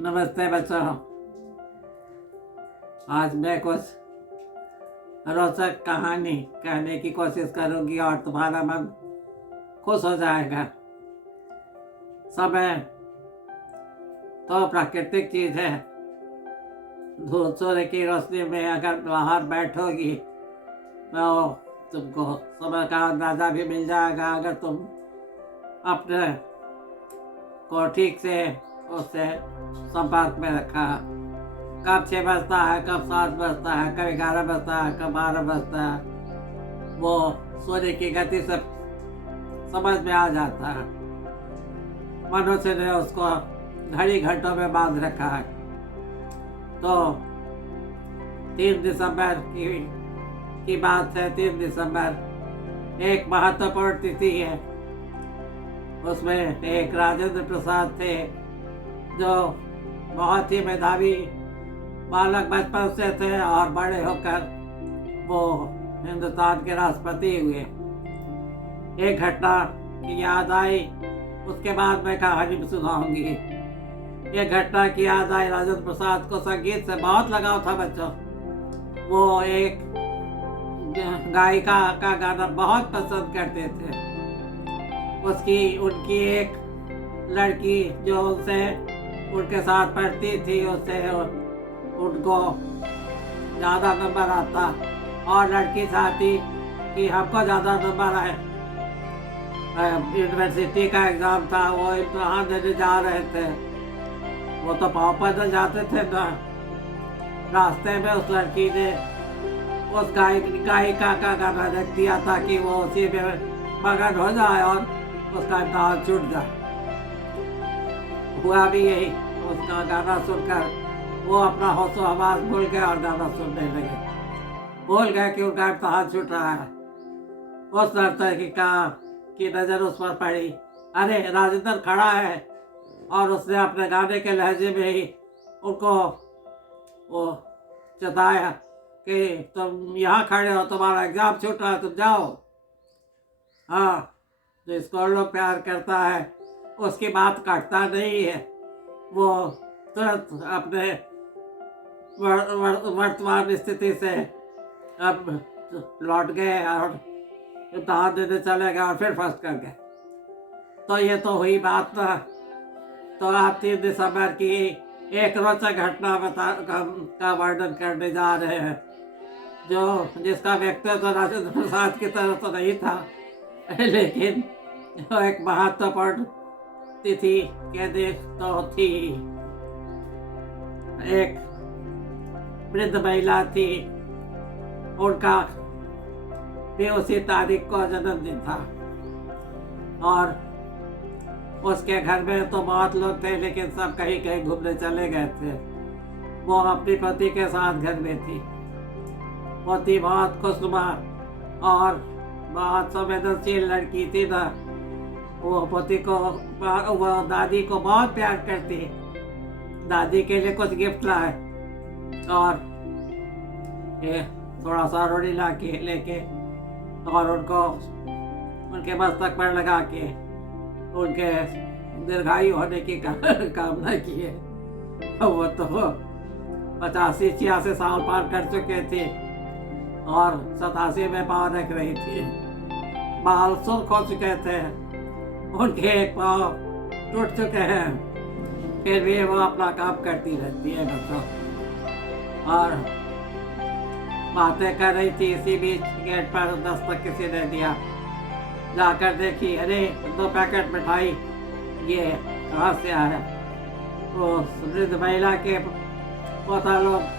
नमस्ते बच्चों। आज मैं कुछ रोचक कहानी कहने की कोशिश करूंगी और तुम्हारा मन खुश हो जाएगा। समय तो प्राकृतिक चीज है। धूप सूर्य की रोशनी में अगर बाहर बैठोगी तो तुमको समय का अंदाजा भी मिल जाएगा, अगर तुम अपने को ठीक से उससे संपर्क में रखा। कब 6 बजता है, कब 7 बजता है, कब 11 बजता है, कब 12 बजता है, वो सूर्य की गति से समझ में आ जाता है। मनुष्य ने उसको घड़ी घंटों में बांध रखा है। तो 3 दिसंबर की बात है। 3 दिसंबर एक महत्वपूर्ण तिथि है। उसमें एक राजेंद्र प्रसाद थे जो बहुत ही मेधावी बालक बचपन से थे और बड़े होकर वो हिंदुस्तान के राष्ट्रपति हुए। एक घटना की याद आई, उसके बाद मैं कहानी सुनाऊंगी। ये घटना की याद आई, राजेंद्र प्रसाद को संगीत से बहुत लगाव था बच्चों। वो एक गायिका का गाना बहुत पसंद करते थे। उनकी एक लड़की जो उनके साथ पढ़ती थी, उससे उनको ज़्यादा नंबर आता और लड़की चाहती कि हमको ज़्यादा नंबर आए। यूनिवर्सिटी का एग्ज़ाम था, वो इम्तहान देने जा रहे थे। वो तो पाँव पैदल जाते थे ना। रास्ते में उस लड़की ने उस गायिका का गाना रख दिया ताकि वो उसी में मगन हो जाए और उसका इम्तहान छूट जाए। हुआ भी यही। उसका गाना सुनकर वो अपना होशो हवास भूल गए और गाना सुनने लगे। भूल गए कि उनका इम्तहान छूट रहा है। उस नर्तकिका की नज़र उस पर पड़ी। अरे राजेंद्र खड़ा है, और उसने अपने गाने के लहजे में ही उनको वो चताया कि तुम यहाँ खड़े हो, तुम्हारा एग्जाम छूट रहा है, तुम जाओ। हाँ, जो स्कॉलर प्यार करता है उसकी बात काटता नहीं है। वो तुरंत अपने वर्तमान स्थिति से अब लौट गए और इम्तहान देने चले गए और फिर फर्स्ट कर गए। तो ये तो हुई बात ना। तो आप 3 दिसंबर की एक रोचक घटना का वर्णन करने जा रहे हैं, जिसका व्यक्तित्व तो राजेंद्र प्रसाद की तरह तो नहीं था, लेकिन वो एक महत्वपूर्ण तिथि के दिन तो थी। एक वृद्ध महिला थी, उनका भी उसी तारीख को जन्मदिन था और उसके घर में तो बहुत लोग थे, लेकिन सब कहीं कहीं घूमने चले गए थे। वो अपनी पति के साथ घर में थी। पति बहुत खुशनुमा और बहुत संवेदनशील लड़की थी ना। वो पति को, वो दादी को बहुत प्यार करती। दादी के लिए कुछ गिफ्ट लाए और थोड़ा सा रोटी ला के लेके और उनको उनके मस्तक पर लगा के उनके दीर्घायु होने की कामना की है। वो तो 85-86 साल पार कर चुके थे और 87 में पाँव रख रही थी। बाल सुर्ख हो चुके थे, उनके एक पाँव टूट चुके हैं, फिर भी वो अपना काम करती रहती है बच्चों। और बातें कर रही थी। इसी बीच गेट पर दस्तक किसी ने दिया। जाकर देखी, अरे 2 पैकेट मिठाई ये कहाँ से आया। वो वृद्ध महिला के पोता लोग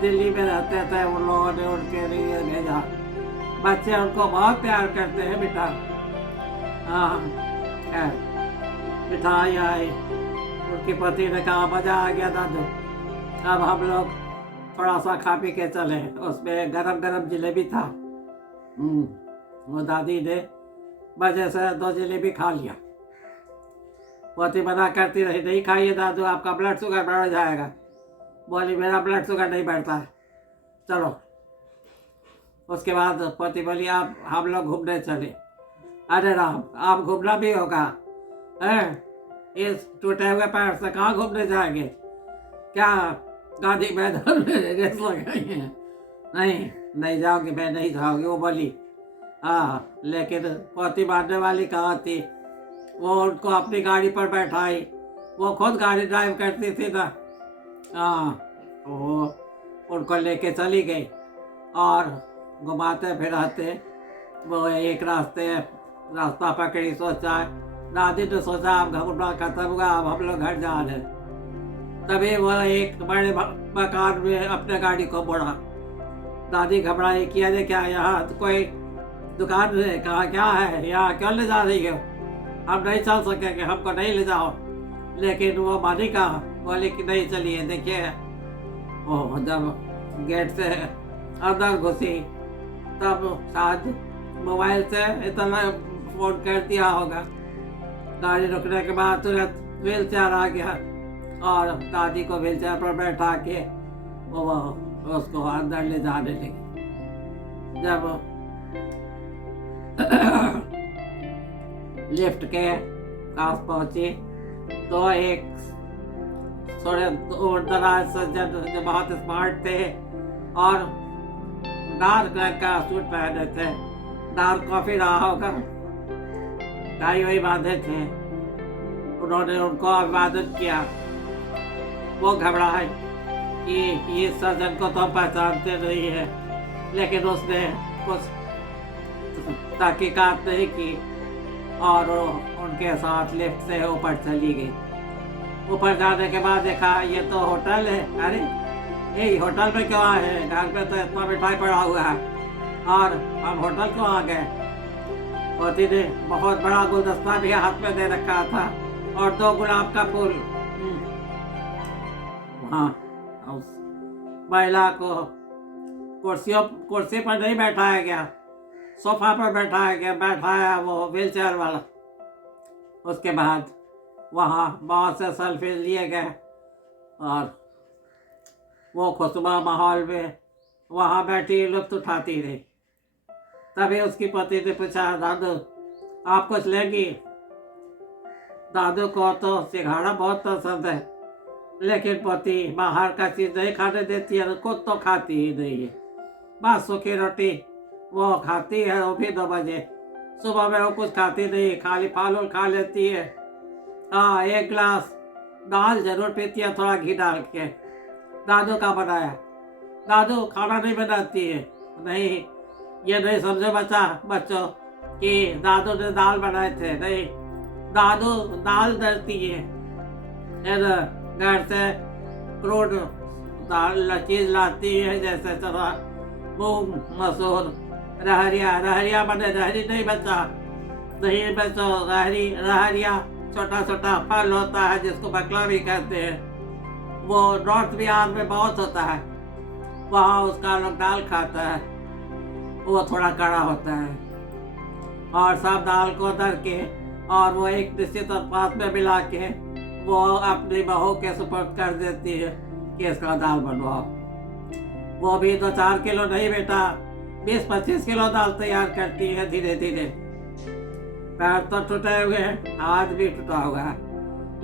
दिल्ली में रहते थे, उन लोगों ने उनके लिए भेजा। बच्चे उनको बहुत प्यार करते हैं बेटा। हाँ, मिठाई आई। उनके पति ने कहा मजा आ गया दादू, अब हम लोग थोड़ा सा खा पी के चले। उसमें गरम गरम जलेबी था। वो दादी ने मजे से 2 जलेबी खा लिया। पति मना करती रही, नहीं खाइए दादू, आपका ब्लड शुगर बढ़ जाएगा। बोली मेरा ब्लड शुगर नहीं बढ़ता है, चलो। उसके बाद पति बोली आप हम लोग घूमने चले। अरे राम, आप घूमना भी होगा हैं? इस टूटे हुए पैर से कहाँ घूमने जाएंगे? क्या गांधी मैदान में रेस लगाई है? नहीं, नहीं जाओगी, मैं नहीं जाऊंगी, वो बोली। हाँ, लेकिन पोती मारने वाली कहाँ थी? वो उनको अपनी गाड़ी पर बैठाई, वो खुद गाड़ी ड्राइव करती थी ना। हाँ, वो उनको लेके चली गई और घुमाते फिराते वो एक रास्ता पकड़ी। सोचा, दादी ने सोचा अब घूमना खत्म हुआ, अब हम लोग घर जा रहे। तभी वो एक बड़े मकान में अपने गाड़ी को मोड़ा। दादी घबराई कि अरे क्या यहाँ तो कोई दुकान है? कहा क्या है, यहाँ क्यों ले जा रही हो? हम नहीं चल सकेंगे, हमको नहीं ले जाओ। लेकिन वो मानी कहा, बोले कि नहीं चलिए। देखिए, वो जब गेट से अंदर घुसी तब शायद मोबाइल से इतना फोन कर दिया होगा। गाड़ी रुकने के बाद तुरंत व्हील चेयर आ गया और दादी को व्हील चेयर पर बैठा के वो उसको अंदर ले जाने लगी। जब लिफ्ट के पास पहुंची तो एक थोड़े दूर-दराज सज्जन जो बहुत स्मार्ट थे और डार्क रंग का सूट पहने थे, डार्क कॉफी रहा होगा, टाई वही बांधे थे। उन्होंने उनको अभिवादन किया। वो घबराए कि ये सज्जन को तो पहचानते नहीं है, लेकिन उसने कुछ तहकीकात नहीं की और उनके साथ लिफ्ट से ऊपर चली गई। ऊपर जाने के बाद देखा ये तो होटल है। अरे ये होटल में क्यों आए हैं? घर पे तो इतना मिठाई पड़ा हुआ है और हम होटल क्यों आ गए? पोती ने बहुत बड़ा गुलदस्ता भी हाथ में दे रखा था और 2 गुलाब का फूल। हाँ, उस महिला को कुर्सी पर नहीं बैठाया गया, सोफा पर बैठाया वो व्हील चेयर वाला। उसके बाद वहाँ बहुत से सेल्फी लिए गए और वो खुशनुमा माहौल में वहाँ बैठी लुत्फ उठाती रही। तभी उसकी पति ने पूछा, दादू आप कुछ लेंगी? दादू को तो सिंघाड़ा बहुत पसंद है, लेकिन पति बाहर का चीज़ नहीं खाने देती है, खुद तो खाती ही नहीं है। बस सूखी रोटी वो खाती है, वो भी 2 बजे। सुबह में वो कुछ खाती नहीं, खाली फल खा लेती है। हाँ, 1 गिलास दाल जरूर पीती है, थोड़ा घी डाल के। दादू का बनाया। दादू खाना नहीं बनाती है। नहीं, ये नहीं समझे बच्चों कि दादू ने दाल बनाए थे। नहीं, दादू दाल डलती है। घर से क्रूड दाल चीज लाती है, जैसे तरह मूंग, मसूर, रहरिया बने। रहरी नहीं बचा, नहीं बचो रहरिया छोटा छोटा फल होता है जिसको बकला भी कहते हैं। वो नॉर्थ बिहार में बहुत होता है, वहाँ उसका लोग दाल खाता है। वो थोड़ा कड़ा होता है और सब दाल को धर के और वो एक निश्चित अनुपात में मिला के वो अपनी बहू के सुपुर्द कर देती है कि इसका दाल बनवाओ। वो भी 2-4 किलो नहीं बेटा, 20-25 किलो दाल तैयार करती है धीरे धीरे। पैर तो टूटे हुए हैं, हाथ भी टूटा हुआ है,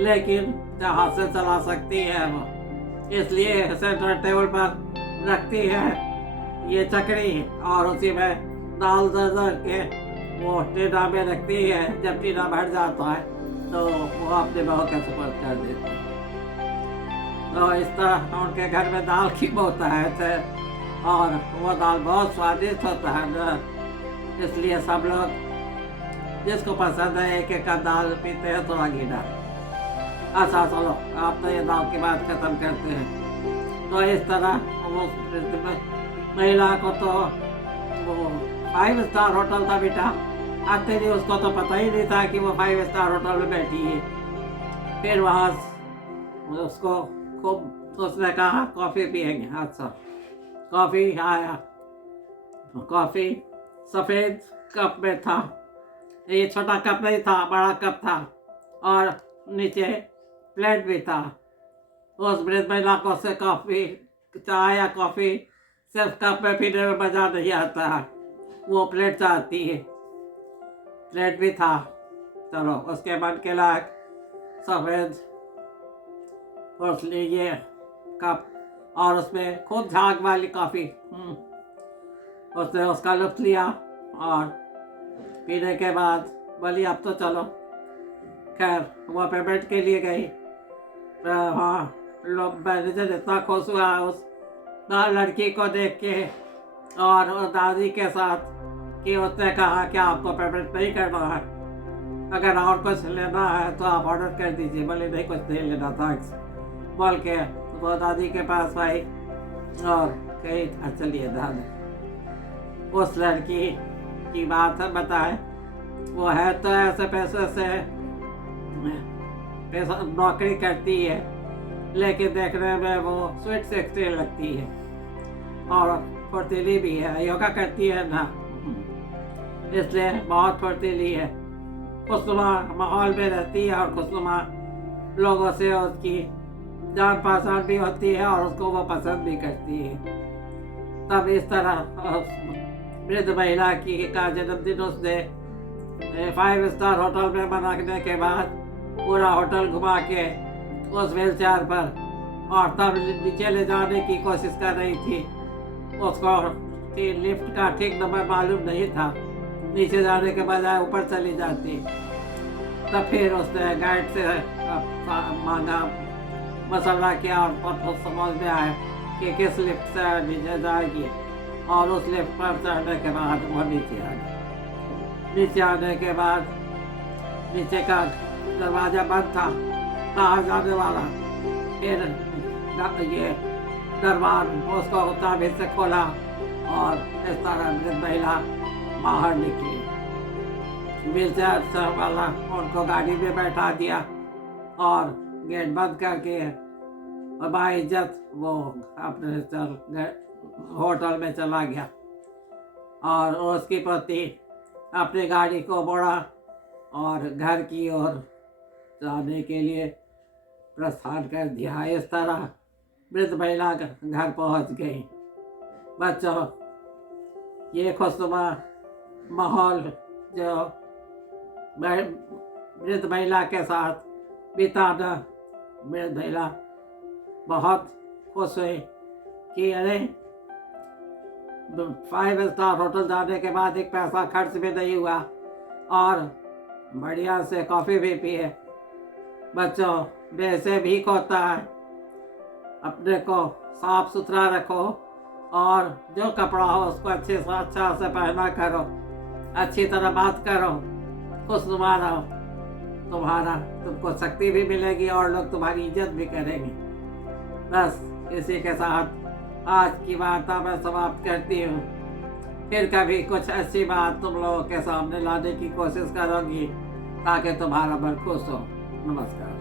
लेकिन हाथ से चला सकती है वो, इसलिए सेंटर टेबल पर रखती है ये चकड़ी और उसी में दाल दर के वो टीना में रखती है। जब टीना भर जाता है तो वो अपने बहू के सुपुर्द कर देती है। तो इस तरह उनके घर में दाल की बहुत है और वो दाल बहुत स्वादिष्ट होता है ना, इसलिए सब लोग जिसको पसंद है एक का दाल पीते हैं, थोड़ा घी डाल। अच्छा चलो, आप तो ये दाल की बात खत्म करते हैं। तो इस तरह वो महिला को तो वो 5 स्टार होटल था बेटा, आते ही उसको तो पता ही नहीं था कि वो 5 स्टार होटल में बैठी है। फिर वहाँ उसको खूब उसने कहा कॉफ़ी पियेंगे। अच्छा, कॉफ़ी आया। कॉफ़ी सफ़ेद कप में था, ये छोटा कप नहीं था, बड़ा कप था और नीचे प्लेट भी था। उस वृद्ध महिला को से कॉफ़ी, चाय या कॉफ़ी सिर्फ कप में पीने में मज़ा नहीं आता है, वो प्लेट चाहती है। प्लेट भी था। चलो, उसके मन के लायक सफ़ेद और ये कप और उसमें खूब झाग वाली कॉफ़ी। उसने उसका लुत्फ़ लिया और पीने के बाद बोली अब तो चलो। खैर वो पेमेंट के लिए गई। वहाँ लोग मैनेजर इतना खुश हुआ उस लड़की को देख के और दादी के साथ कि उसने कहा कि आपको पेमेंट नहीं करना है, अगर और कुछ लेना है तो आप ऑर्डर कर दीजिए। बोले नहीं कुछ नहीं लेना था बोल के वो दादी के पास आई और कही चलिए दादी। उस लड़की की बात है बताए, वो है तो ऐसे पैसे से पैसा नौकरी करती है लेकिन देखने में वो स्वीट 16 लगती है और फुर्तीली भी है, योगा करती है ना, इसलिए बहुत फुर्तीली है। खुशनुमा माहौल में रहती है और खुशनुमा लोगों से उसकी जान पहचान भी होती है और उसको वो पसंद भी करती है। तब इस तरह वृद्ध महिला की का जन्मदिन उसने 5 स्टार होटल में मनाने के बाद पूरा होटल घुमा के उस व्हीलचेयर पर और तब नीचे ले जाने की कोशिश कर रही थी। उसको लिफ्ट का ठीक नंबर मालूम नहीं था, नीचे जाने के बजाय ऊपर चली जाती। तब फिर उसने गाइड से मांगा मसला किया और समझ में आया कि किस लिफ्ट से नीचे जाएगी और उस लिफ्ट पर चढ़ने के बाद वो नीचे आ गई। नीचे आने के बाद नीचे का दरवाज़ा बंद था, बाहर जाने वाला। फिर ये दरबार उसको ताबीज़ से खोला और इस तरह वृद्ध महिला बाहर निकली। व्हीलचेयर से वाला उनको गाड़ी में बैठा दिया और गेट बंद करके और बाइज्जत वो अपने होटल में चला गया और उसकी पति अपनी गाड़ी को मोड़ा और घर की ओर जाने के लिए प्रस्थान कर दिया। इस तरह वृद्ध महिला घर पहुंच गई। बच्चों, ये खुशनुमा माहौल जो वृद्ध महिला के साथ बिताना, वृद्ध महिला बहुत खुश हुई कि अरे 5 स्टार होटल जाने के बाद एक पैसा खर्च भी नहीं हुआ और बढ़िया से कॉफ़ी भी पिए। बच्चों, वैसे भी होता है, अपने को साफ सुथरा रखो और जो कपड़ा हो उसको अच्छे से अच्छा से पहना करो, अच्छी तरह बात करो, खुशनुमा रहो। तुमको शक्ति भी मिलेगी और लोग तुम्हारी इज्जत भी करेंगे। बस इसी के साथ आज की वार्ता मैं समाप्त करती हूँ। फिर कभी कुछ अच्छी बात तुम लोगों के सामने लाने की कोशिश करूँगी ताकि तुम्हारा मन खुश हो। नमस्कार।